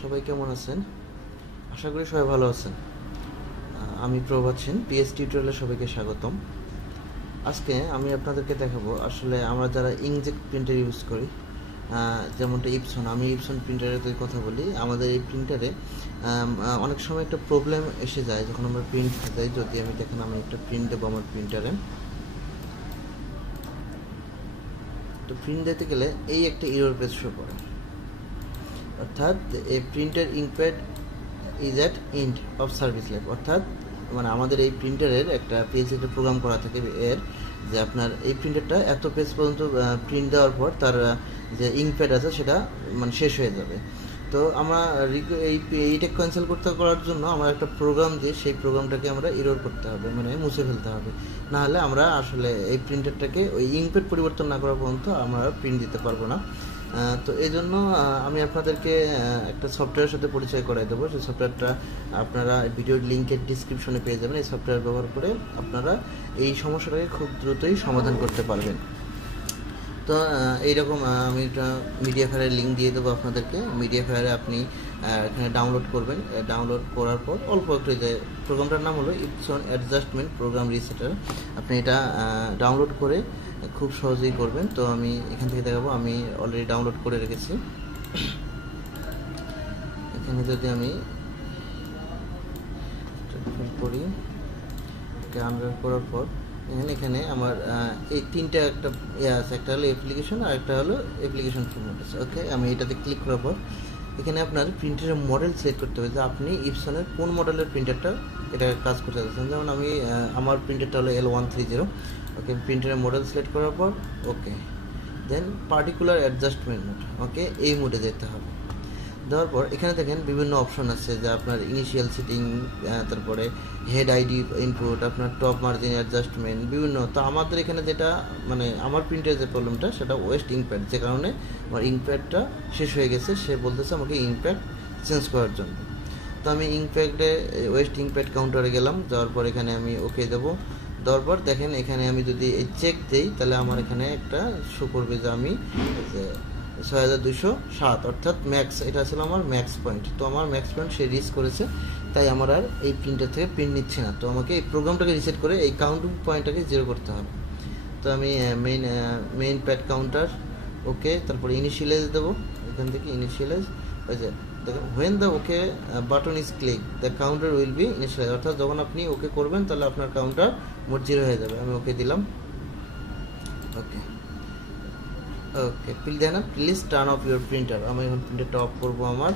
সবাই কেমন আছেন? আশা করি সবাই ভালো আছেন। আমি প্রভাত সেন, পিএস টিউটোরিয়ালে সবাইকে স্বাগতম। আজকে আমি আপনাদেরকে দেখাবো আসলে আমরা যারা ইংজেক্ট প্রিন্টার ইউজ করি, যেমনটা ইপসন, আমি ইপসন প্রিন্টারের কথা বলি। আমাদের এই প্রিন্টারে অনেক সময় একটা প্রবলেম এসে যায় যখন আমরা প্রিন্ট দেই। যদি আমি দেখেন, আমি একটা প্রিন্ট দেবো আমার প্রিন্টারে, তো প্রিন্ট দিতে গেলে এই একটা এরর পেজ শো করে, অর্থাৎ এই printer inkpad is at end of service life. অর্থাৎ মানে আমাদের এই প্রিন্টারের একটা পেজ একটা প্রোগ্রাম করা থাকে এর যে আপনার এই প্রিন্টারটা এত পেজ পর্যন্ত প্রিন্ট দেওয়ার পর তার যে ইঙ্কপ্যাড আছে সেটা মানে শেষ হয়ে যাবে। তো আমরা এইটা ক্যান্সেল করার জন্য আমরা একটা প্রোগ্রাম দিয়ে সেই প্রোগ্রামটাকে আমরা এরর করতে হবে, মানে মুছে ফেলতে হবে। না হলে আমরা আসলে এই প্রিন্টারটাকে ওই ইঙ্কপ্যাড পরিবর্তন না করা পর্যন্ত আমরা প্রিন্ট দিতে পারবো না। তো এই জন্য আমি আপনাদেরকে একটা সফটওয়্যারের সাথে পরিচয় করাই দেবো। সেই সফটওয়্যারটা আপনারা ভিডিওর লিঙ্কের ডিসক্রিপশনে পেয়ে যাবেন। এই সফটওয়্যার ব্যবহার করে আপনারা এই সমস্যাটাকে খুব দ্রুতই সমাধান করতে পারবেন। তো এইরকম আমি একটা মিডিয়া ফায়ারের লিঙ্ক দিয়ে দেবো আপনাদেরকে। মিডিয়া ফায়ারে আপনি এখানে ডাউনলোড করবেন। ডাউনলোড করার পর অল্প একটু যে প্রোগ্রামটার নাম হলো ইপসন অ্যাডজাস্টমেন্ট প্রোগ্রাম রিসেটার। আপনি এটা ডাউনলোড করে খুব সহজেই করবেন। তো আমি এখান থেকে দেখাবো, আমি অলরেডি ডাউনলোড করে রেখেছি। এখানে যদি আমি করি, ডাউনলোড করার পর এখানে আমার এই তিনটা একটা আছে, একটা হলো অ্যাপ্লিকেশন আর একটা হলো অ্যাপ্লিকেশন ফরম্যাট আছে। ওকে, আমি এটাতে ক্লিক করার পর এখানে আপনার প্রিন্টারের মডেল সিলেক্ট করতে হবে যে আপনি ইপসনের কোন মডেলের প্রিন্টারটা এটা কাজ করতে চাচ্ছেন। যেমন আমি আমার প্রিন্টারটা হলো L130। ওকে, প্রিন্টারের মডেল সিলেক্ট করার পর ওকে, দেন পার্টিকুলার অ্যাডজাস্টমেন্ট মোড, ওকে এই মোডে যেতে হবে। দেওয়ার পর এখানে দেখেন বিভিন্ন অপশন আছে যে আপনার ইনিশিয়াল সেটিং, তারপরে হেড আইডি ইনপুট, আপনার টপ মার্জিন অ্যাডজাস্টমেন্ট বিভিন্ন। তো আমাদের এখানে যেটা মানে আমার প্রিন্টের যে প্রবলেমটা সেটা ওয়েস্ট ইঙ্কপ্যাড, যে কারণে আমার ইঙ্কপ্যাডটা শেষ হয়ে গেছে। সে বলতেছে আমাকে ইঙ্কপ্যাড চেঞ্জ করার জন্য। তো আমি ইঙ্কপ্যাডে ওয়েস্ট ইঙ্কপ্যাড কাউন্টারে গেলাম, যাওয়ার পর এখানে আমি ওকে দেবো। দেওয়ার পর দেখেন এখানে আমি যদি এই চেক দিই তাহলে আমার এখানে একটা শো করবে যে আমি 6207 অর্থাৎ ম্যাক্স, এটা ছিল আমার ম্যাক্স পয়েন্ট। তো আমার ম্যাক্স পয়েন্ট সে রিচ করেছে, তাই আমার আর এই প্রিন্টার থেকে প্রিন্ট নিচ্ছে না। তো আমাকে এই প্রোগ্রামটাকে রিসেট করে এই কাউন্টিং পয়েন্টটাকে 0 করতে হবে। তো আমি মেইন প্যাড কাউন্টার ওকে, তারপরে ইনিশিয়ালাইজ দেবো। এখান থেকে ইনিশিয়ালাইজ হয়ে যায়। দেখেন when the okay button is click the counter will be initialize, অর্থাৎ যখন আপনি ওকে করবেন তাহলে আপনার কাউন্টার মোট 0 হয়ে যাবে। আমি ওকে দিলাম। Okay okay, please turn off your printer. আমি এখন প্রিন্টারটা অফ করবো আমার,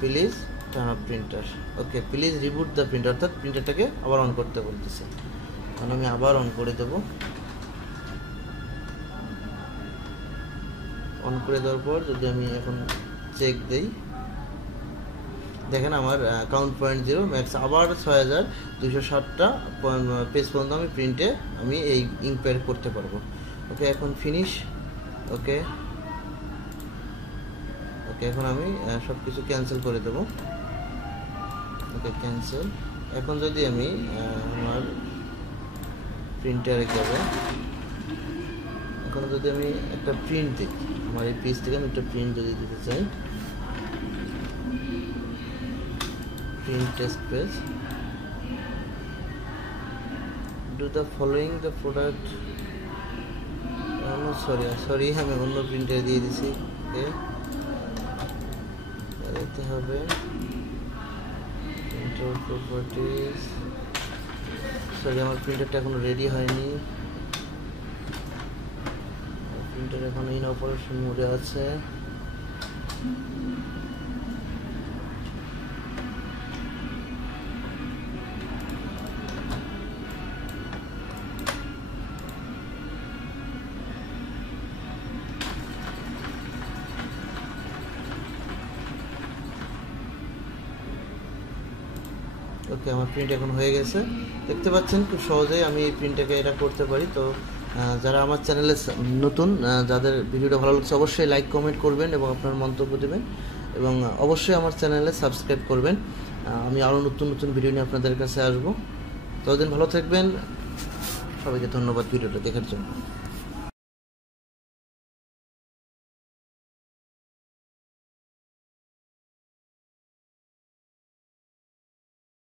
please turn off printer. Okay, please reboot the printer, অর্থাৎ প্রিন্টারটাকে আবার অন করতে বলতেছে। কারণ আমি আবার অন করে দেবো। অন করে দেওয়ার পর যদি আমি এখন চেক দেই, দেখেন আমার কাউন্ট পয়েন্ট 0 ম্যাক্স, আবার 6260টা পেজ পর্যন্ত আমি প্রিন্টে আমি এই ইঙ্কপ্যাড করতে পারবো। ওকে, এখন ফিনিশ। ওকে ওকে, এখন আমি সব কিছু ক্যান্সেল করে দেবো। ওকে, ক্যান্সেল। এখন যদি আমি আমার প্রিন্টারে যাবো, এখন যদি আমি একটা প্রিন্ট দিই, আমার এই পেজ থেকে আমি একটা প্রিন্ট যদি দিতে চাই, print test page, do the following the product, sorry আমি অন্য প্রিন্টার দিয়ে দিছি। ওকে, দিতে হবে প্রিন্টার প্রপার্টিজ। সরি, আমার প্রিন্টারটা এখনো রেডি হয়নি। প্রিন্টার এখন ইন অপারেশন মোডে আছে। ওকে, আমার প্রিন্ট এখন হয়ে গেছে, দেখতে পাচ্ছেন। খুব সহজেই আমি এই প্রিন্টটাকে এটা করতে পারি। তো যারা আমার চ্যানেলে নতুন, যাদের ভিডিওটা ভালো লাগছে অবশ্যই লাইক কমেন্ট করবেন এবং আপনার মন্তব্য দেবেন, এবং অবশ্যই আমার চ্যানেলে সাবস্ক্রাইব করবেন। আমি আরও নতুন নতুন ভিডিও নিয়ে আপনাদের কাছে আসবো। ততদিন ভালো থাকবেন। সবাইকে ধন্যবাদ ভিডিওটা দেখার জন্য।